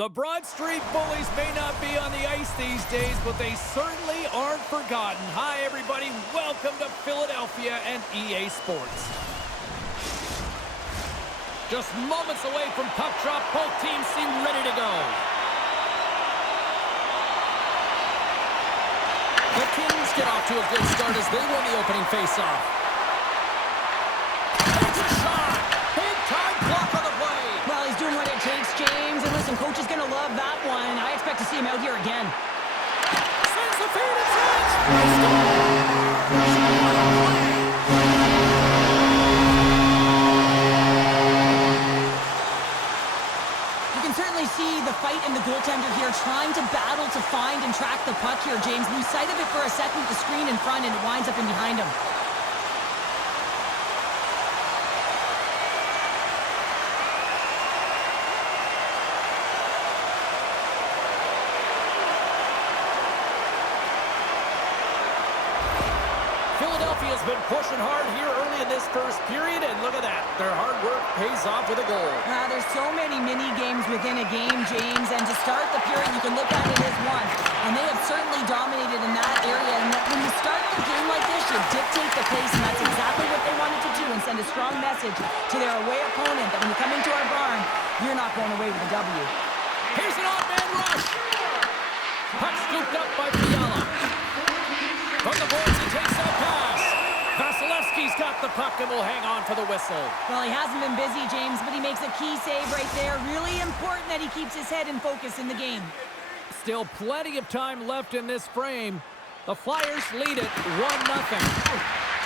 The Broad Street Bullies may not be on the ice these days, but they certainly aren't forgotten. Hi, everybody. Welcome to Philadelphia and EA Sports. Just moments away from puck drop, both teams seem ready to go. The Kings get off to a good start as they win the opening faceoff. Takes a shot. Big-time block on the play. Well, he's doing what it takes, James. And listen, coach is going to love that one. I expect to see him out here again. Sends the feed inside. You can certainly see the fight in the goaltender here, trying to battle to find and track the puck here, James. Lose sight of it for a second with the screen in front, and it winds up in behind him. Philadelphia's been pushing hard here early in this first period, and look at that. Their hard work pays off with a goal. There's so many mini-games within a game, James, and to start the period, you can look at it as one. And they have certainly dominated in that area, and when you start the game like this, you dictate the pace, and that's exactly what they wanted to do, and send a strong message to their away opponent that when you come into our barn, you're not going away with a W. Here's an odd-man rush. Puck scooped up by Fiala. From the boards, he takes that pass. Vasilevsky's got the puck and will hang on for the whistle. Well, he hasn't been busy, James, but he makes a key save right there. Really important that he keeps his head in focus in the game. Still plenty of time left in this frame. The Flyers lead it 1-0.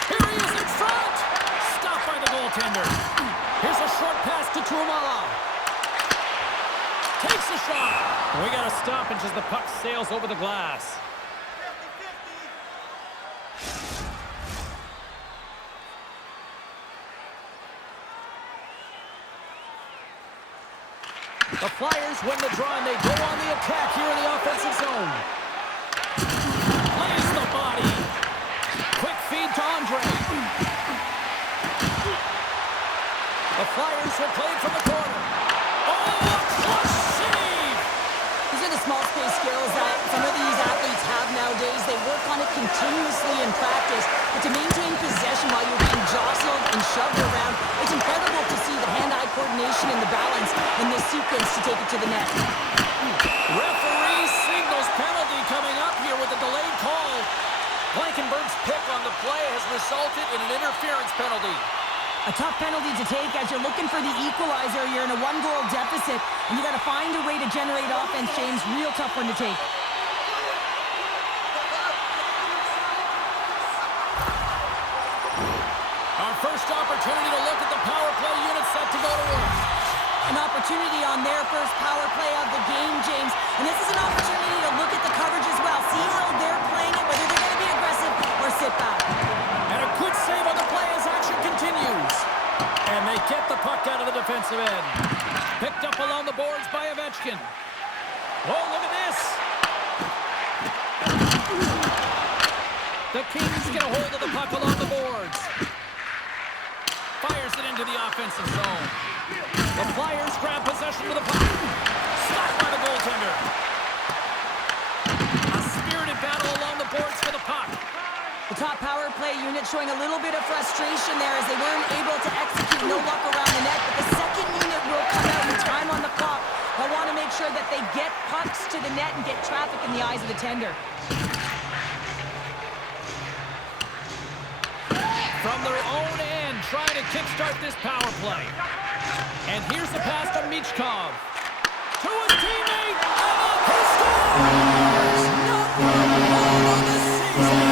Here he is in front. Stopped by the goaltender. Here's a short pass to Tuomala. Takes a shot. We got a stoppage as the puck sails over the glass. The Flyers win the draw, and they go on the attack here in the offensive zone. Lays the body. Quick feed to Andre. The Flyers will play from the corner. Oh, clutch save! These are the small space skills that some of these athletes have nowadays. They work on it continuously in practice, but to maintain possession while you're being jostled and shoved around, it's incredible to see the hand-eye coordination and the balance in this sequence to take it to the net. Referee signals penalty coming up here with a delayed call. Blankenberg's pick on the play has resulted in an interference penalty. A tough penalty to take as you're looking for the equalizer. You're in a one-goal deficit, and you got to find a way to generate offense, James. Real tough one to take. Our first opportunity to look at the power play unit set to go to work. An opportunity on their first power play of the game, James. And this is an opportunity to look at the coverage as well. See how they're playing it, whether they're going to be aggressive or sit back. And a good save on the play as action continues. And they get the puck out of the defensive end. Picked up along the boards by Ovechkin. Oh, look at this. The Kings get a hold of the puck along the boards. Fires it into the offensive zone. The Flyers grab possession of the puck. Stopped by the goaltender. A spirited battle along the boards for the puck. The top power play unit showing a little bit of frustration there as they weren't able to execute. No luck around the net, but the second unit will come out with time on the clock. They'll want to make sure that they get pucks to the net and get traffic in the eyes of the tender. From their own end, trying to kickstart this power play. And here's the pass to Michkov. To his teammate, and he scores! Number 1 on the season!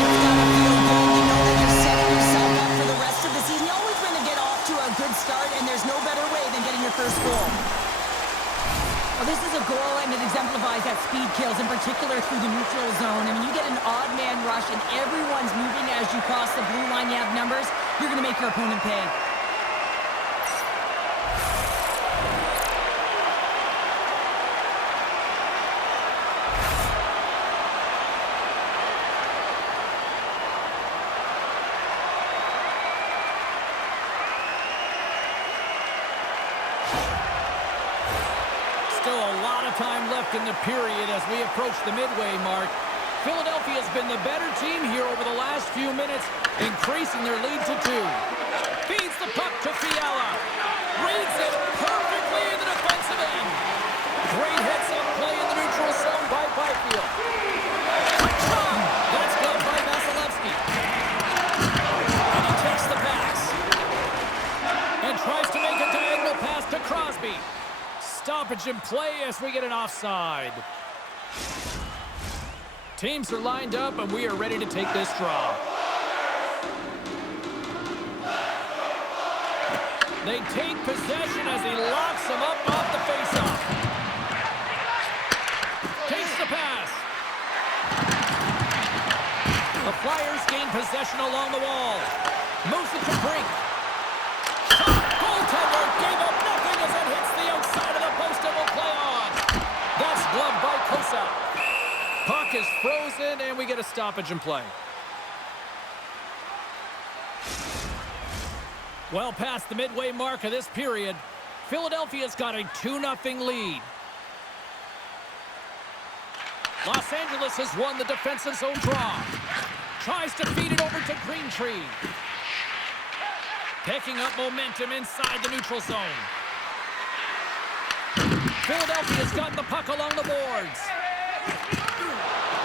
It's gotta feel good. You know that you're setting yourself up for the rest of the season. You always want to get off to a good start, and there's no better way than getting your first goal. Well, this is a goal, and it exemplifies that speed kills, in particular through the neutral zone. I mean, you get an odd man rush, and everyone's moving as you cross the blue line. You have numbers. You're going to make your opponent pay. Still a lot of time left in the period as we approach the midway mark. Philadelphia's been the better team here over the last few minutes, increasing their lead to 2. Feeds the puck to Fiala. Reads it perfectly in the defensive end. Great heads-up play in the neutral zone by Byfield. Quick shot! That's gloved by Vasilevsky. And he takes the pass. And tries to make a diagonal pass to Crosby. Stoppage in play as we get an offside. Teams are lined up, and we are ready to take this draw. They take possession as he locks him up off the faceoff. Takes the pass. The Flyers gain possession along the wall. Moves it to Brink. Shot. Goaltender gave up nothing as it hits the outside of the post and will play on. That's gloved by Kosa. Puck is frozen, and we get a stoppage in play. Well past the midway mark of this period, Philadelphia's got a 2-0 lead. Los Angeles has won the defensive zone draw. Tries to feed it over to Greentree. Picking up momentum inside the neutral zone. Philadelphia's got the puck along the boards.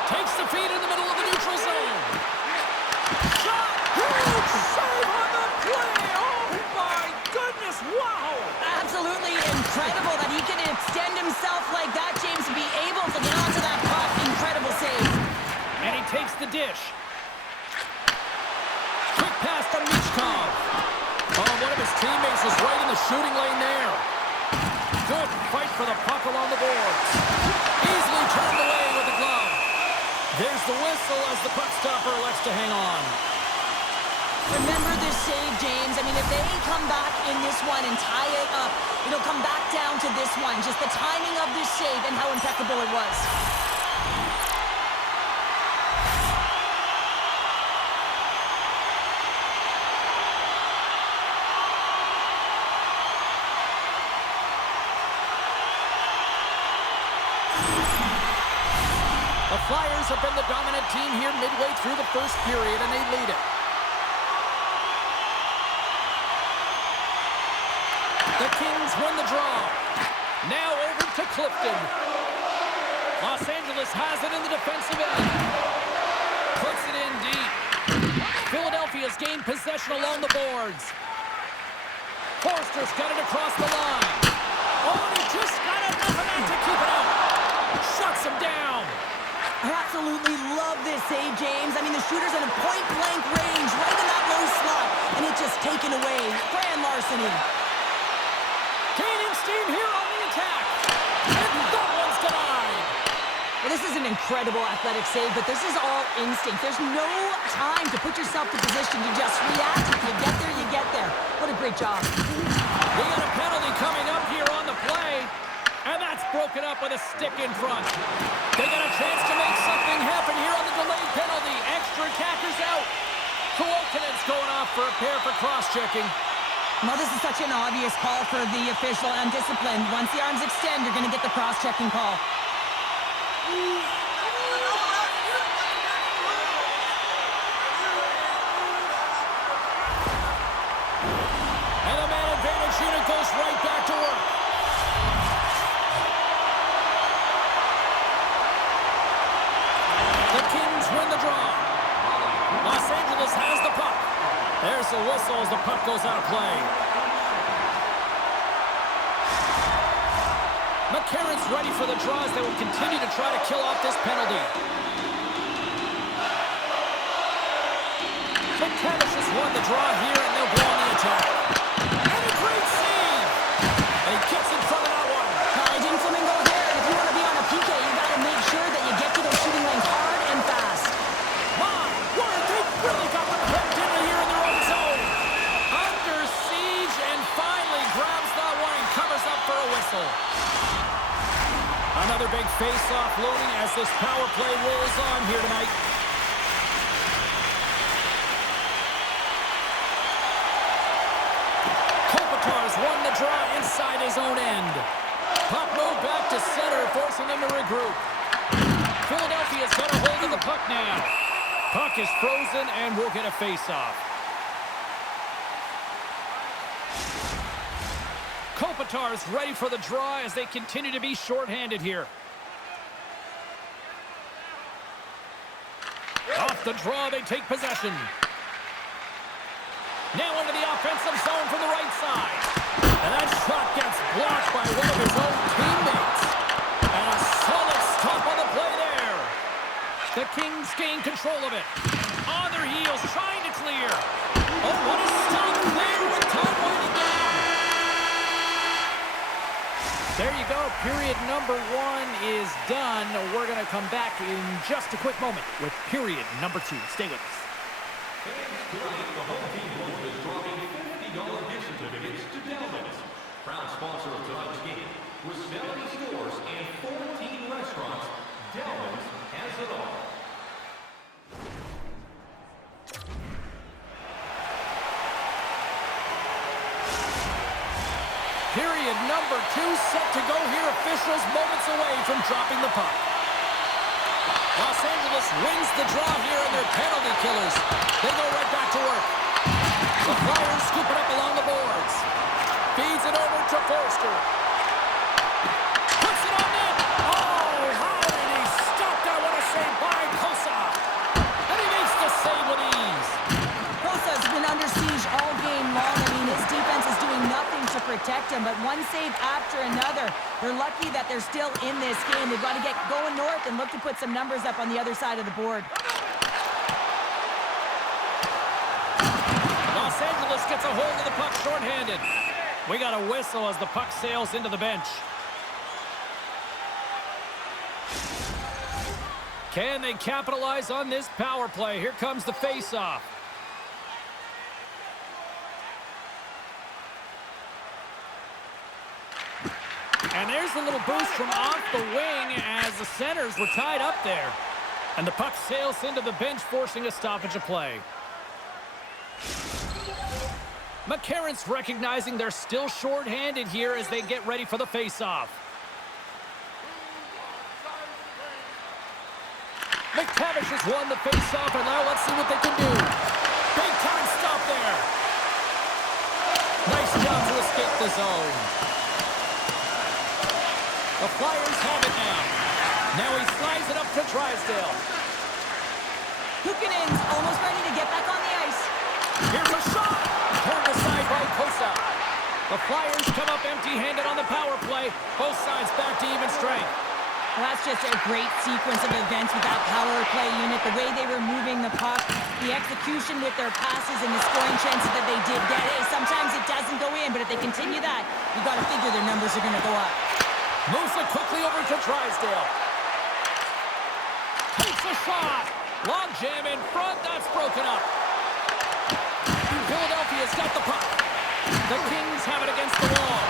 Takes the feed in the middle of the neutral zone. Shot! Huge save on the play! Oh my goodness, wow! Absolutely incredible that he can extend himself like that, James, to be able to get onto that puck. Incredible save. And he takes the dish. Quick pass from Michkov. Oh, one of his teammates was right in the shooting lane there. Good fight for the puck along the boards. Easily turned away with the glove. There's the whistle as the puck stopper elects to hang on. Remember this save, James. I mean, if they come back in this one and tie it up, it'll come back down to this one. Just the timing of this save and how impeccable it was. The Flyers have been the dominant team here midway through the first period, and they lead it. The Kings win the draw. Now over to Clifton. Los Angeles has it in the defensive end. Puts it in deep. Philadelphia's gained possession along the boards. Forster's got it across the line. Oh, he just got enough of that to keep it out. Shuts him down. I absolutely love this save, James. I mean, the shooter's in a point-blank range, right in that low slot, and it's just taken away. Grand larceny. Gaining steam here on the attack. And that one's denied. Well, this is an incredible athletic save, but this is all instinct. There's no time to put yourself to position. You just react. If you get there, you get there. What a great job. We got a penalty coming up here on the play. And that's broken up with a stick in front. They got a chance to make something happen here on the delayed penalty. Extra attackers out. Kuokanen's going off for a pair for cross-checking. Well, this is such an obvious call for the official, undisciplined. Once the arms extend, you're going to get the cross-checking call. And the man advantage unit goes right back to work. The Kings win the draw. Los Angeles has the puck. There's the whistle as the puck goes out of play. McCarron's ready for the draws. They will continue to try to kill off this penalty. McTavish has won the draw here, and they'll go on the attack. And a great save! And he gets in front of that one. Jim Flamingo there. If you want to be on a PK, you got to make sure that you get to those shooting lanes hard and fast. My word, they've really got them plugged in here in their own zone. Under siege, and finally grabs that one and covers up for a whistle. Another big face-off loading as this power play rolls on here tonight. Kopitar's won the draw inside his own end. Puck moved back to center, forcing them to regroup. Philadelphia's got a hold of the puck now. Puck is frozen, and we'll get a face-off. Kopitar's ready for the draw as they continue to be shorthanded here. Off the draw, they take possession. Now into the offensive zone from the right side. And that shot gets blocked by one of his own teammates. And a solid stop on the play there. The Kings gain control of it. On their heels, trying to clear. Oh, what a stop there with time winding down. There you go. Period number 1 is done. We're going to come back in just a quick moment with period number 2. Stay with us. Tonight, the home team is dropping $50 gift certificates to Delvin's, proud sponsor of tonight's game. With 70 stores and 14 restaurants, Delvin's has it all. Period number 2 set to go here. Officials moments away from dropping the puck. Los Angeles wins the draw here, and they're penalty killers. They go right back to work. The Flyers scoop it up along the boards. Feeds it over to Forster. Puts it on net. Oh, how did he stop that? What a save by Kosa. And he makes the save with ease. Kosa's been under siege all game long. I mean, his defense is doing nothing to protect him, but one save after another. They're lucky that they're still in this game. They've got to get going north and look to put some numbers up on the other side of the board. Los Angeles gets a hold of the puck shorthanded. We got a whistle as the puck sails into the bench. Can they capitalize on this power play? Here comes the face-off. And there's a little boost from off the wing as the centers were tied up there. And the puck sails into the bench, forcing a stoppage of play. McCarron's recognizing they're still short-handed here as they get ready for the face-off. McTavish has won the face-off, and now let's see what they can do. Big-time stop there. Nice job to escape the zone. The Flyers have it now. Now he slides it up to Drysdale. Kukinen's almost ready to get back on the ice. Here's a shot. Turned aside by Kosa. The Flyers come up empty-handed on the power play. Both sides back to even strength. Well, that's just a great sequence of events with that power play unit. The way they were moving the puck, the execution with their passes, and the scoring chances that they did get. Hey, sometimes it doesn't go in, but if they continue that, you got to figure their numbers are going to go up. Moves it quickly over to Drysdale. Takes a shot. Long jam in front. That's broken up. Philadelphia's got the puck. The Kings have it against the wall.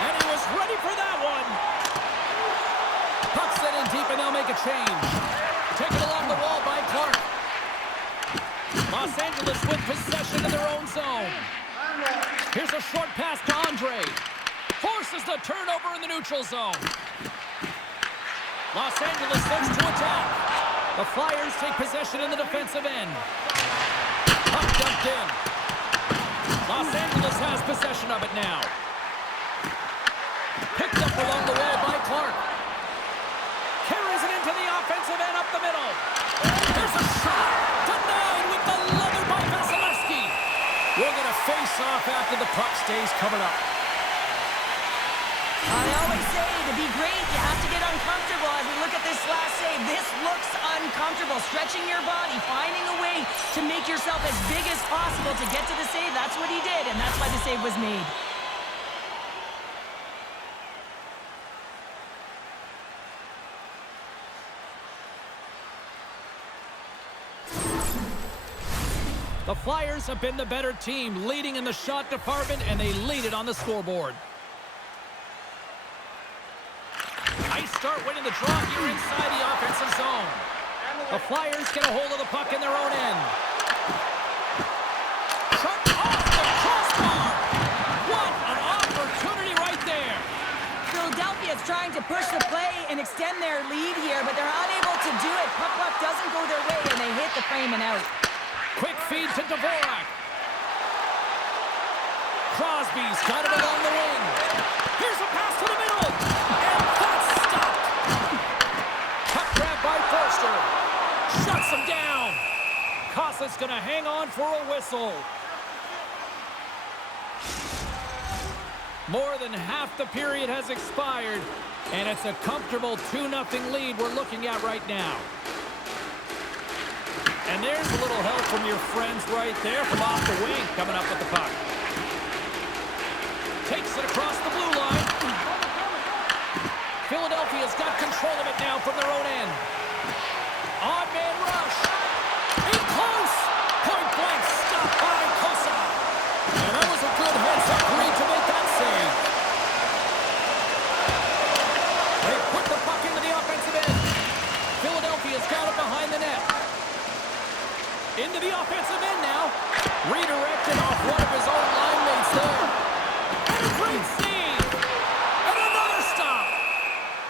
And he was ready for that one. Puck set in deep, and they'll make a change. Taken along the wall by Clark. Los Angeles with possession in their own zone. Here's a short pass to Andre. Forces the turnover in the neutral zone. Los Angeles starts to attack. The Flyers take possession in the defensive end. Puck dumped in. Los Angeles has possession of it now. Picked up along the wall by Clark. Carries it into the offensive end up the middle. There's a shot. Denied with the leather by Vasilevsky. We're going to face off after the puck stays covered up. I always say, to be great, you have to get uncomfortable. As we look at this last save, this looks uncomfortable. Stretching your body, finding a way to make yourself as big as possible to get to the save. That's what he did, and that's why the save was made. The Flyers have been the better team, leading in the shot department, and they lead it on the scoreboard. Nice start winning the draw here inside the offensive zone. The Flyers get a hold of the puck in their own end. Shot off the crossbar. What an opportunity right there. Philadelphia trying to push the play and extend their lead here, but they're unable to do it. Puck luck doesn't go their way, and they hit the frame and out. Quick feed to Dvorak. Crosby's got it along the wing. Here's a pass to the middle. And that's stopped. Puck grab by Forster. Shuts him down. Kossa's going to hang on for a whistle. More than half the period has expired, and it's a comfortable 2-0 lead we're looking at right now. And there's a little help from your friends right there from off the wing coming up with the puck. Takes it across the blue line. Philadelphia's got control of it now from their own end. Odd man rush. In close. Point blank stopped by Kosa. And that was a good heads-up read to make that save. They put the puck into the offensive end. Philadelphia's got it behind the net. Into the offensive end now. Redirected off one of his own line mates there. And a great save. And another stop.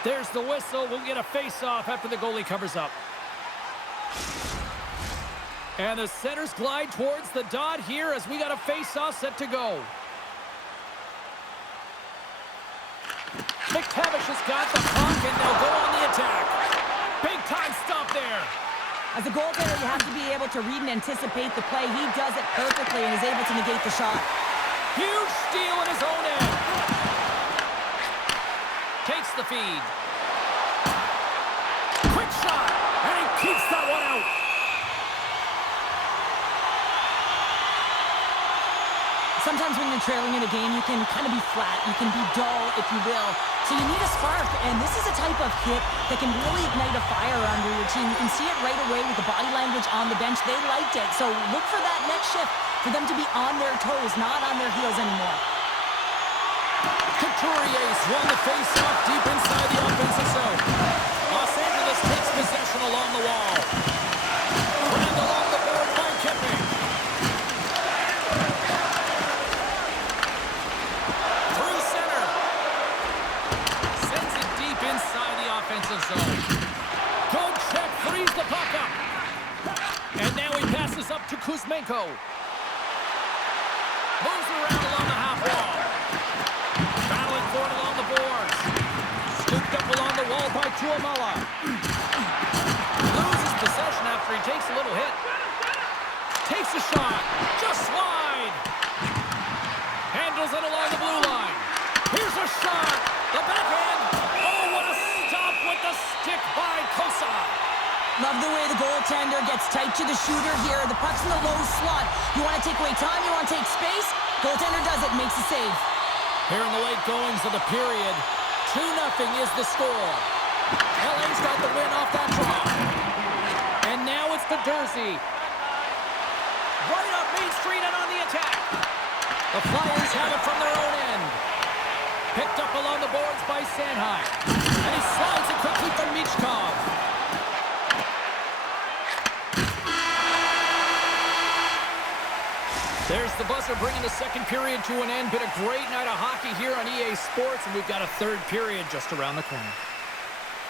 There's the whistle. We'll get a face-off after the goalie covers up. And the centers glide towards the dot here as we got a face-off set to go. McTavish has got the puck, and they'll go on the attack. Big-time stop there. As a goaltender, you have to be able to read and anticipate the play. He does it perfectly and is able to negate the shot. Huge steal in his own end. Takes the feed. Quick shot, and he keeps that one out. Sometimes when you're trailing in a game, you can kind of be flat. You can be dull, if you will. So you need a spark, and this is a type of hit that can really ignite a fire under your team. You can see it right away with the body language on the bench. They liked it. So look for that next shift, for them to be on their toes, not on their heels anymore. Couturier's won the face-off deep inside the offensive zone. Los Angeles takes possession along the wall. Rammed along the board by Kipping. Through center. Sends it deep inside the offensive zone. Good check, frees the puck up. And now he passes up to Kuzmenko. Moves around along the half wall. Battling for it along the boards. Scooped up along the wall by Tuomala. Loses possession after he takes a little hit. Takes a shot. Just wide. Handles it along the blue line. Here's a shot. The backhand. Oh, what a stop with the stick by Kosa. Love the way the goaltender gets tight to the shooter here. The puck's in the low slot. You want to take away time, you want to take space. Goaltender does it, makes the save. Here in the late goings of the period, 2-0 is the score. LA's got the win off that draw. And now it's the Jersey. Right up Main Street and on the attack. The Flyers have it from their own end. Picked up along the boards by Sanheim. And he slides it quickly from Michkov. There's the buzzer bringing the second period to an end. Been a great night of hockey here on EA Sports, and we've got a third period just around the corner.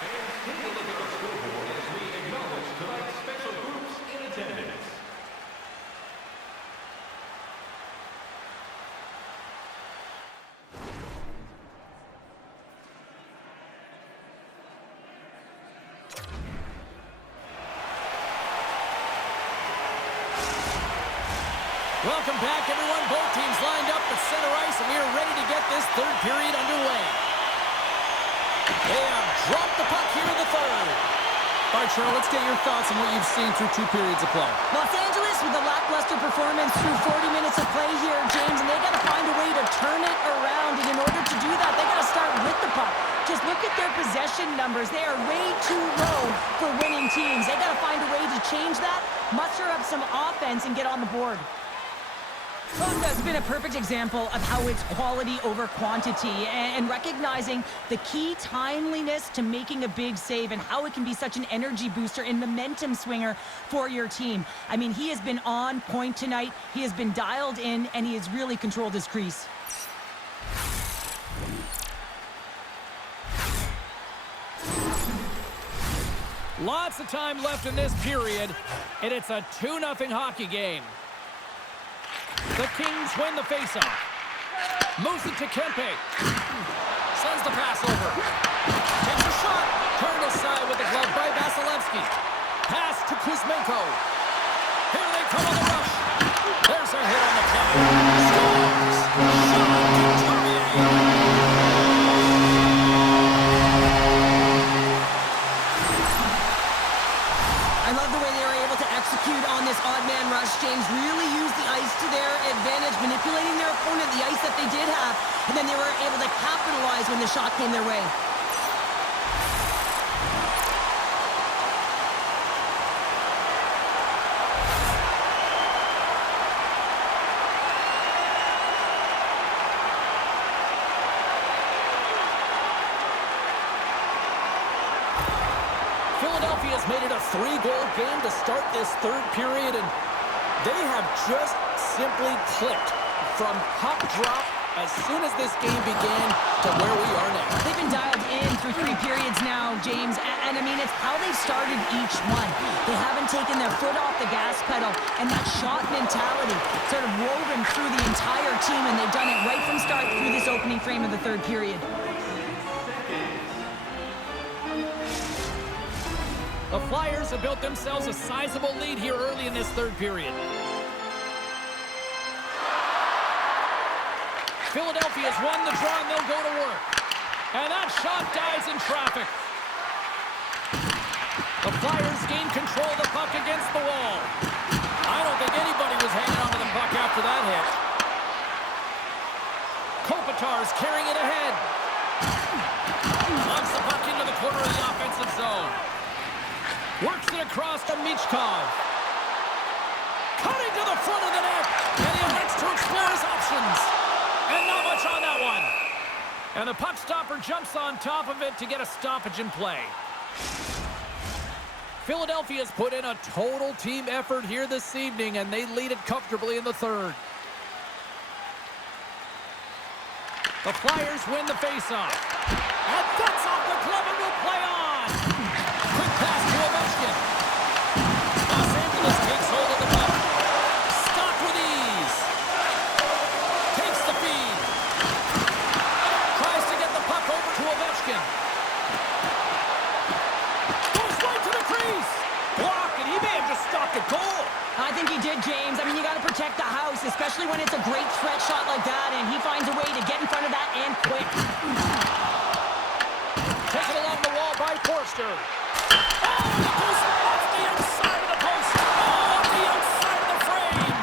Fans, take a look at our scoreboard as we acknowledge tonight's special groups in attendance. Welcome back, everyone. Both teams lined up at center ice, and we are ready to get this third period underway. They have dropped the puck here in the third. All right, Cheryl, let's get your thoughts on what you've seen through 2 periods of play. Los Angeles with a lackluster performance through 40 minutes of play here, James, and they got to find a way to turn it around. And in order to do that, they got to start with the puck. Just look at their possession numbers. They are way too low for winning teams. They got to find a way to change that, muster up some offense, and get on the board. Costa's been a perfect example of how it's quality over quantity and recognizing the key timeliness to making a big save and how it can be such an energy booster and momentum swinger for your team. I mean, he has been on point tonight. He has been dialed in, and he has really controlled his crease. Lots of time left in this period, and it's a 2-0 hockey game. The Kings win the faceoff. Moves it to Kempe. Sends the pass over. Takes a shot. Turned aside with the glove by Vasilevsky. Pass to Kuzmenko. Here they come on the rush. There's a hit on the play. Scores! Sean Couturier. I love the way they were able to execute on this odd man rush. James really used the ice to their advantage, manipulating their opponent, the ice that they did have, and then they were able to capitalize when the shot came their way. Philadelphia's made it a 3-goal game to start this third period, and they have just simply clicked from puck drop as soon as this game began to where we are now. They've been dialed in through 3 periods now, James, and I mean, it's how they've started each one. They haven't taken their foot off the gas pedal, and that shot mentality sort of woven through the entire team, and they've done it right from start through this opening frame of the third period. The Flyers have built themselves a sizable lead here early in this third period. Philadelphia's won the draw, and they'll go to work. And that shot dies in traffic. The Flyers gain control of the puck against the wall. I don't think anybody was hanging onto the puck after that hit. Kopitar's carrying it ahead. Launches the puck into the corner of the offensive zone. Works it across to Michkov. Cutting to the front of the net. And he elects to explore his options. And not much on that one. And the puck stopper jumps on top of it to get a stoppage in play. Philadelphia's put in a total team effort here this evening, and they lead it comfortably in the third. The Flyers win the faceoff. And cuts off the glove and will play on. Quick pass to Ovechkin. Los Angeles takes hold of the puck. Stopped with ease. Takes the feed. Tries to get the puck over to Ovechkin. Goes right to the crease. Blocked, and he may have just stopped a goal. I think he did, James. I mean, you got to protect the house, especially when it's a great threat shot like that, and he finds a way to get in front of that and quick. Taken along the wall by Forster. Oh, it goes off the outside of the post. Oh, off the outside of the frame.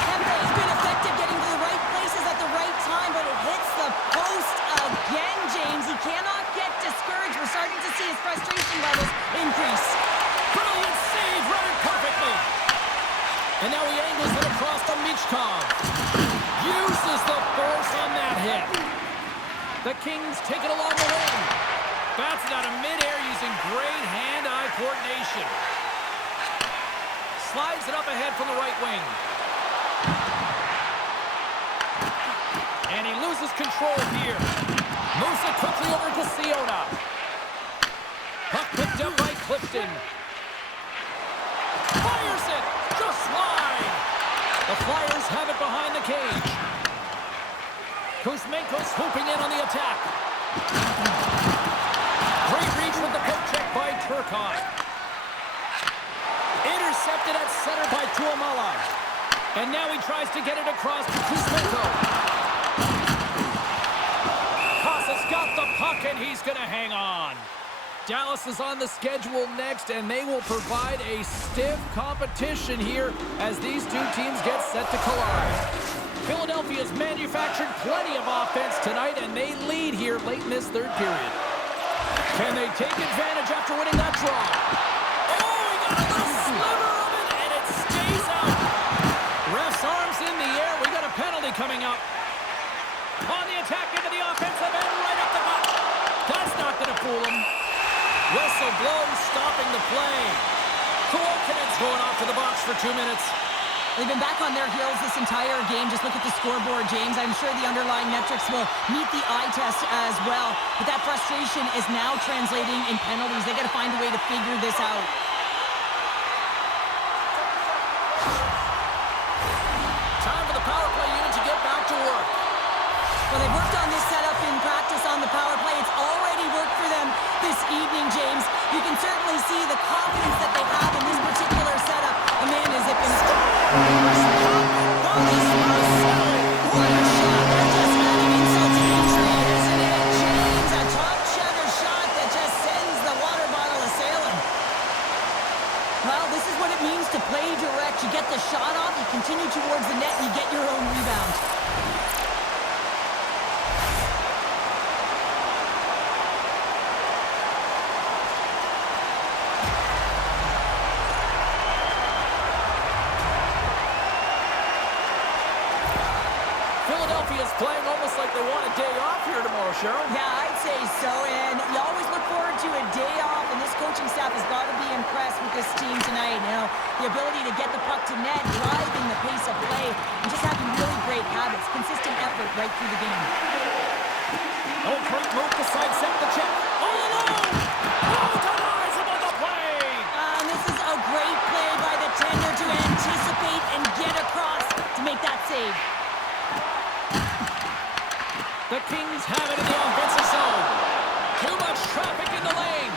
Kempe's been effective getting to the right places at the right time, but it hits the post again, James. He cannot get discouraged. We're starting to see his frustration levels increase. Brilliant save, read it perfectly. And now he angles it across to Michkov. Uses the force on that hit. The Kings take it along the wing. Bats it out of midair using great hand-eye coordination. Slides it up ahead from the right wing. And he loses control here. Moves it quickly over to Siona. Puck picked up by Clifton. Fires it! Just wide! The Flyers have it behind the cage. Kuzmenko's swooping in on the attack. Great reach with the poke check by Turcotte. Intercepted at center by Tuomala. And now he tries to get it across to Kuzmenko. Kossa's got the puck, and he's going to hang on. Dallas is on the schedule next, and they will provide a stiff competition here as these two teams get set to collide. Philadelphia's manufactured plenty of offense tonight, and they lead here late in this third period. Can they take advantage after winning that draw? Oh, he got a little sliver of it, and it stays out. Ref's arms in the air. We got a penalty coming up. On the attack into the offensive end, right up the butt. That's not going to fool him. Whistle blows, stopping the play. Kuokanen's going off to the box for 2 minutes. They've been back on their heels this entire game. Just look at the scoreboard, James. I'm sure the underlying metrics will meet the eye test as well. But that frustration is now translating in penalties. They got to find a way to figure this out. Time for the power play unit to get back to work. Well, they've worked on this setup in practice on the power play. It's already worked for them this evening, James. You can certainly see the confidence that they have in this particular setup. A man is zipping. What a shot. That's just adding insult to injury, isn't it, James? A top-shutter shot that just sends the water bottle a-sailing. Well, this is what it means to play direct. You get the shot off, you continue towards the net, and you get your own rebound. Philadelphia's playing almost like they want a day off here tomorrow, Cheryl. Yeah, I'd say so, and you always look forward to a day off, and this coaching staff has got to be impressed with this team tonight. You know, the ability to get the puck to net, driving the pace of play, and just having really great habits, consistent effort right through the game. Oh, great move to sidestep the check. All alone! Oh, denies him on the play! And this is a great play by the tender to anticipate and get across to make that save. The Kings have it in the offensive zone. Too much traffic in the lane.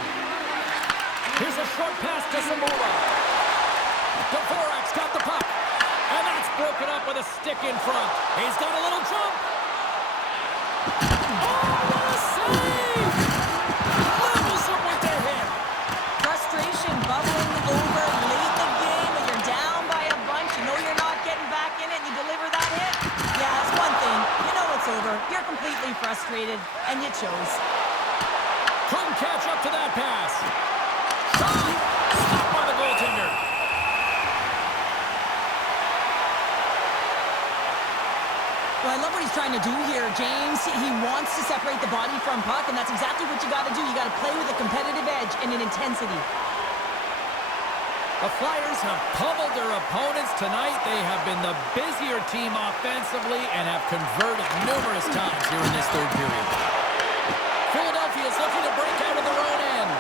Here's a short pass to Zamora. Dvorak's got the puck. And that's broken up with a stick in front. He's got a little jump. Oh, what a save! Levels him with the hit. Frustration bubbling over late in the game when you're down by a bunch. You know you're not getting back in it, and you deliver that hit. Yeah, it's one thing. You know it's over. You're completely frustrated, and you chose. Couldn't catch up to that pass. Shot! Stopped by the goaltender. Well, I love what he's trying to do here, James. He wants to separate the body from puck, and that's exactly what you got to do. You got to play with a competitive edge and an intensity. The Flyers have pummeled their opponents tonight. They have been the busier team offensively and have converted numerous times here in this third period. Philadelphia is looking to break out of their own end.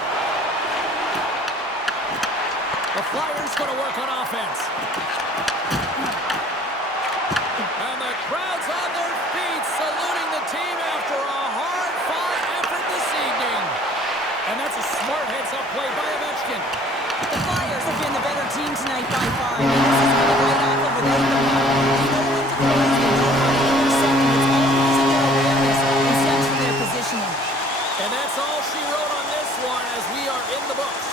The Flyers going to work on offense. And the crowd's on their feet, saluting the team after a hard-fought effort this evening. And that's a smart heads-up play by Ovechkin. The Flyers have been the better team tonight by far. I mean, this is going to right off of without the puck. They know when to close, they know how to intercept, and it's always in their awareness and stems from their positioning. And that's all she wrote on this one as we are in the books.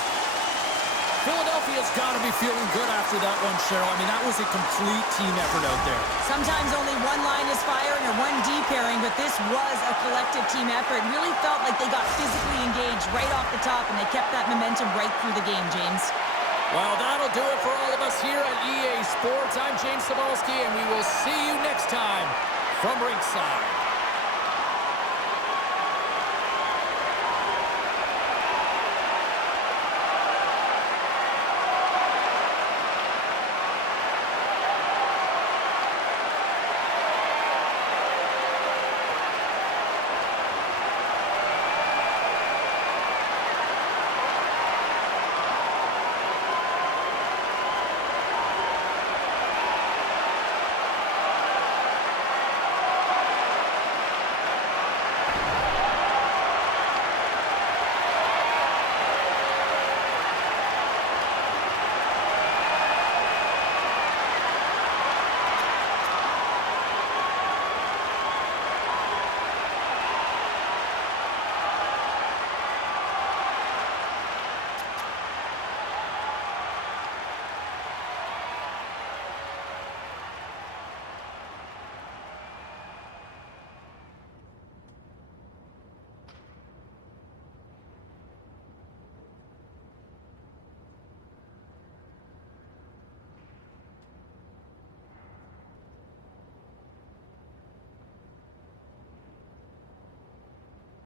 Philadelphia's got to be feeling good after that one, Cheryl. I mean, that was a complete team effort out there. Sometimes only one line is firing or one D pairing, but this was a collective team effort. It really felt like they got physically engaged right off the top, and they kept that momentum right through the game, James. Well, that'll do it for all of us here at EA Sports. I'm James Cebulski, and we will see you next time from ringside.